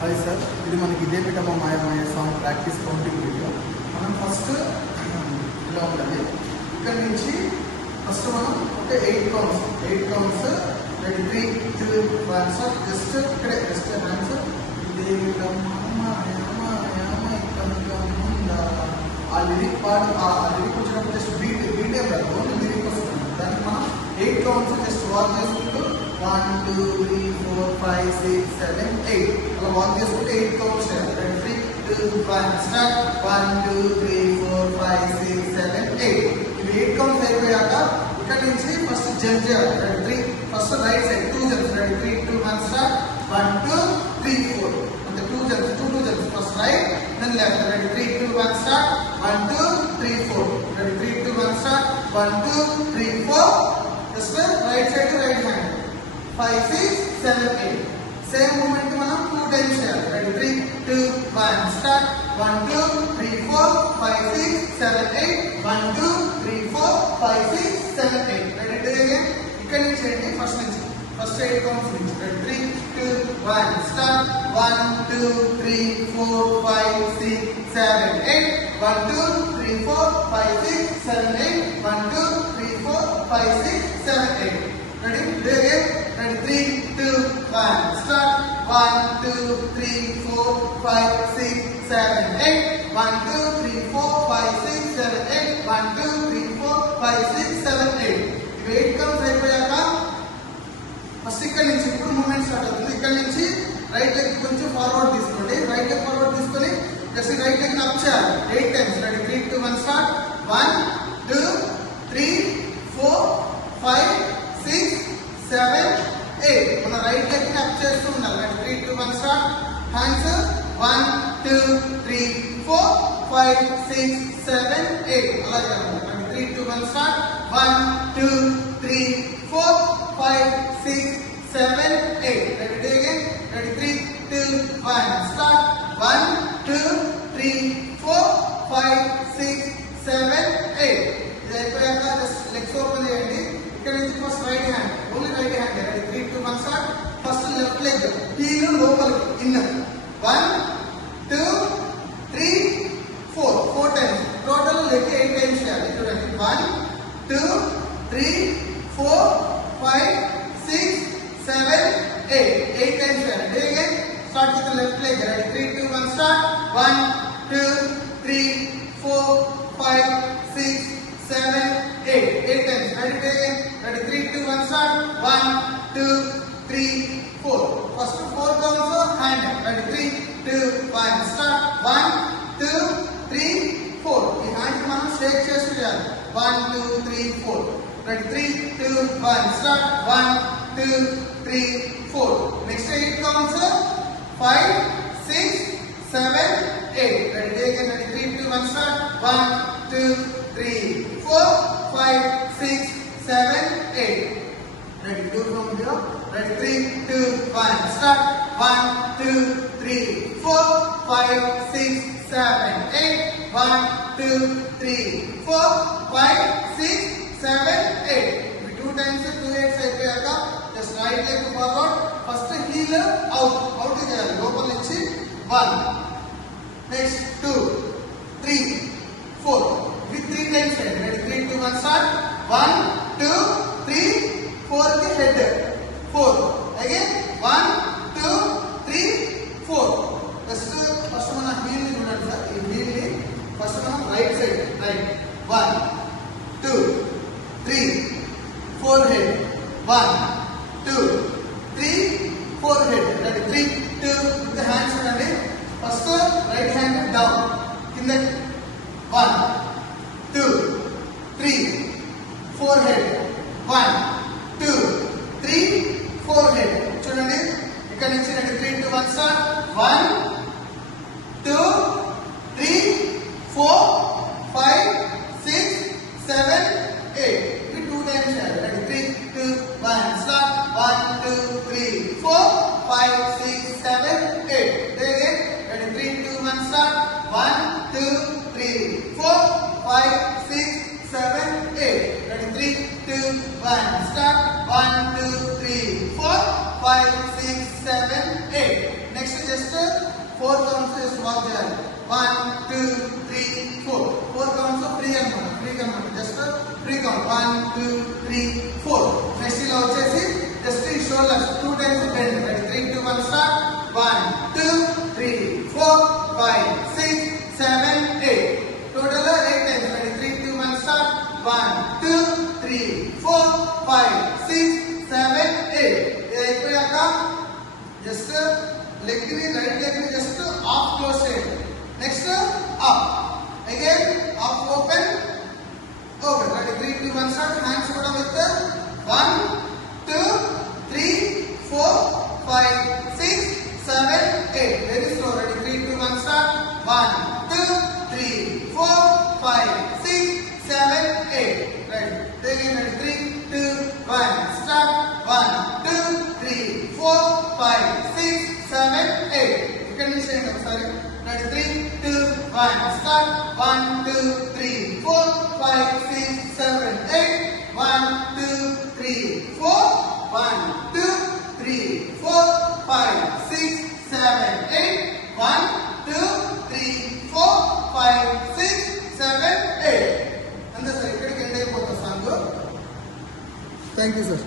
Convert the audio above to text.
Hi sir, ఇది మనకి ఇదే పెట్టమ్మ మాయ మాయ సాంగ్ ప్రాక్టీస్ కౌంటింగ్ వీడియో. మనం ఫస్ట్ ఇలా ఉండాలి. ఇక్కడ నుంచి ఫస్ట్ మనం ఒక 8 కౌంట్స్ రెడీ 3 2 1 సార్. జస్ట్ ఇక్కడే జస్ట్ హ్యాండ్స్ ఇదే పెట్టమ్మ మాయ మాయ మైకంగా ఆ లిరిక్ పార్ట్ ఆ లిరిక్ వచ్చినప్పుడు జస్ట్ బీట్ ఏం రాదు, ఓన్లీ లిరిక్ వస్తుంది. దానికి మనం 8 కౌంట్స్ జస్ట్ వాక్ చేసుకుంటూ 1 2 3 4 5 6 7 8 అలా వాక్ చేసుకుంటే 8 కౌంట్స్ చేయాలి. 3 2 1 స్టార్ట్. 1 2 3 4 5 6 7 8 ఇవి 8 కౌంట్స్ అయిపోయాక ఇక్కడ నుంచి ఫస్ట్ జంప్ చేయాలి. 3 first right side 2 jumps. 3 2 1 start. 1 2 3 4 అంటే 2 jumps first right then left. 3 2 1 start. 1 2 3 4 3 2 1 start. 1 2 3 4 just right side right hand 5 6 7 8 same movement మనం 2 టైమ్స్ చేయాలి. 3 2 1 స్టార్ట్. 1 2 3 4 5 6 7 8 1 2 3 4 5 6 7 8 ready again. ఇక్కడ నుంచి చేయండి ఫస్ట్ 8 కౌంట్స్ నుంచి. 3 2 1 స్టార్ట్. 1 2 3 4 5 6 7 8 1 2 3 4 5 6 7 8 1 2 3 4 5 6 7 8 ready do again. 3 2 1 start. 1 2 3 4 5 6 7 8 1 2 3 4 5 6 7 8 1 2 3 4 5 6 7 8 ఇవి 8 కౌంట్స్ అయిపోయాక ఫస్ట్ ఇక్కడ నుంచి ఇప్పుడు మూమెంట్ స్టార్ట్ అవుతుంది. ఇక్కడ నుంచి రైట్ లెగ్ కొంచెం ఫార్వర్డ్ తీసుకోండి. రైట్ లెగ్ ఫార్వర్డ్ తీసుకొని జస్ట్ రైట్ లెగ్ అప్ చేయాలి 8 టైమ్స్. 3 2 1 స్టార్ట్. 1 2 3 4 5 6 7 8 మన రైట్ లెగ్ అప్ చేస్తూ ఉండాలి. 3 2 1 స్టార్ట్. హ్యాండ్స్ 1 2 3 4 5 6 7 8 అలాగే 3 2 1 స్టార్ట్. 1 2 3 4 5 6 7 8 ready again. 3 2 1 start. 1 2 3 4 5 6 7 8 ఇది అయిపోయాక జస్ట్ లెగ్స్ ఓపెన్ చేయండి. ఇక్కడ నుంచి first right hand only right hand. 3 2 1 start. First left leg heel లోపలికి inner. 1 2 3 4 times total leg 8 times చేయాలి. చూడండి 1 2 3 4 5 6 7 8 టైమ్స్ చేయాలి. Again start with left leg. 3 2 1 start. 1 2 3 4 5 6 7 8 times. Ready again. 3 2 1 start. 1 2 3 4 first 4 counts of hand. 3 2 1 start. 1 2 3 4 ఈ హ్యాండ్ మనం షేక్ చేస్తూ చేయాలి. 1 2 3 4 3 2 1 start. 1 2 3 4 next 8 counts 5 6 7 8 ready again. 3 2 1 start. 1 2 3 4 5 6 7 8 ready do from here. 3 2 1 start. 1 2 3 4 5 6 7 8 1 2 3 4 5 6 7 8 2 times 2 8 అయిపోయాక just right leg forward. First heel out చేయాలి లోపల నుంచి. 1 నెక్స్ట్ 2 3 4 with 3 times head. 3 2 1 start. 1 2 3 4 కి head 4 again 1 2 3 4 ఫస్ట్ మన heel ని చూడండి సార్. ఈ heel ని ఫస్ట్ మనం రైట్ సైడ్ రైట్ 1 2 3 4 head 1 2 3 4 head. 3 2 with the hands చూడండి. ఫస్ట్ రైట్ హ్యాండ్ డౌన్ కింద 1 2 3 4 head 1 2 3 4 head చూడండి. ఇక్కడ నుంచి 3 2 1 start. 1 2 3 4 5 6 7 8 ఇది 2 టైమ్స్ చేయాలి. 3 2 1 start. 1 2 3 4 5 6 7 8 again. 3 2 1 start. 1 2 3 4 5 6 7 8 3 2 1 start. 1 2 3 4 5 6 7 8 next just 4 counts just walk చేయాలి 1 2 3 4 4 counts free అన్నమాట just free count 1 2 3 4 నెక్స్ట్ ఇలా వచ్చేసి just ఈ shoulders 2 times bend ready 3 2 1 start 1 2 3 4 5 6 7 8 total 8 times ready 3 2 1 start 1 2 3 4 5 6 7 8 ఇది అయిపోయాక just leg ni right leg ni just half close చేయండి next up again up open ready 3 2 1 start hands కూడా with 1 2 3 4 5 6 7 8 very slow ready 3 2 1 start 1 2 3 4 5 6 7 8 ready again ready 3 2 1 start 1 2 3 4 5 6 7 8 ఇక్కడ నుంచి చేయండి ఒకసారి ready 3 2 1 start 1 2 3 4 5 6 7 8 1 2 3 4 1 2 3 4 5 6 7 8 1 2 3 4 5 6 7 8 అంతే సార్ ఇక్కడికి ఎండ్ అయిపోతుంది సాంగ్ థ్యాంక్ యూ సార్